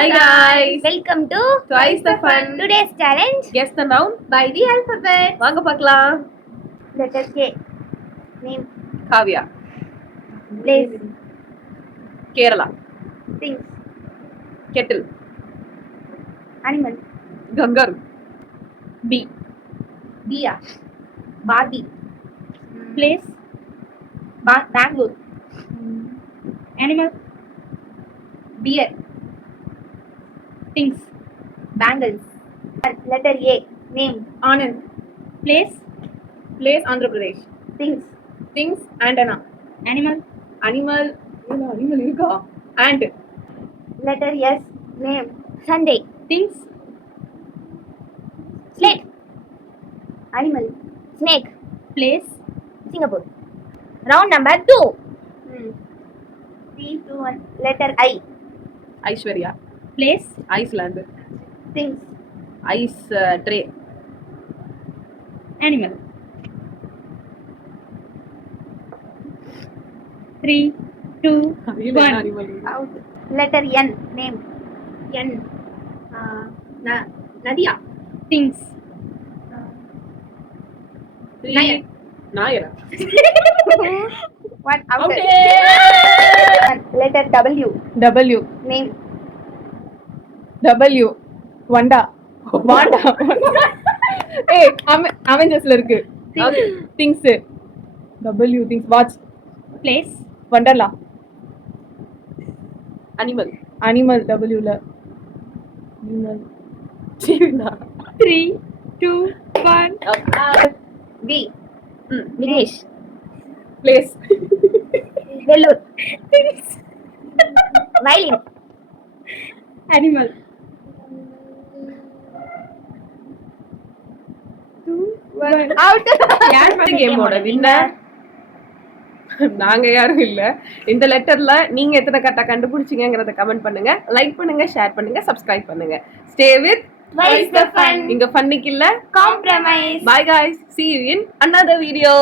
Hi guys. Welcome to Twice the fun. Today's challenge. Guess the noun By the alphabet. வாங்க பார்க்கலாம். Letter K. Name. Kavya. Place. Kerala. Things. Kettle. Animal. Kangar. B. Bia. Barbie. Place. Bangalore. Animal. Beer. Things. Bangles. Letter A. Name. Anand. Place. Andhra Pradesh. Things. Antenna. Animal. Animal இருக்கா? Ant. Letter S. Name. Sunday. Things. Slate. Animal. Snake. Place. Singapore. Round number 2. 3, 2, 1. Letter I. Aishwarya. Place. Iceland. Things. Ice tray. Animal. 3, 2, 1. Out. Letter N. Name. N. Nadia. Things. நாயரா. One out. Okay. Letter W. W. Name. W. வண்டா. வாண்டா. ஏய் அவெஞ்சர்ஸ்ல இருக்கு. Things. W things watch. Place. வண்டர்லா. Animal. Animal W ல. அனிமல். Jeevitha. 3, 2, 1. V. Vinesh. Place. Vellore. Violin. Animal. 2, 1. Out. யார் கேமோட வின்னர்? நாங்க யாரும் இல்ல. இந்த லெட்டர்ல நீங்க எத்தனை கரெக்டா கண்டுபிடிச்சீங்கங்கறத கமெண்ட் பண்ணுங்க, லைக் பண்ணுங்க, ஷேர் பண்ணுங்க, சப்ஸ்கிரைப் பண்ணுங்க. Stay with Twice the fun. இங்க ஃபன்னிக்கு இல்ல Compromise. Bye guys. See you in another video.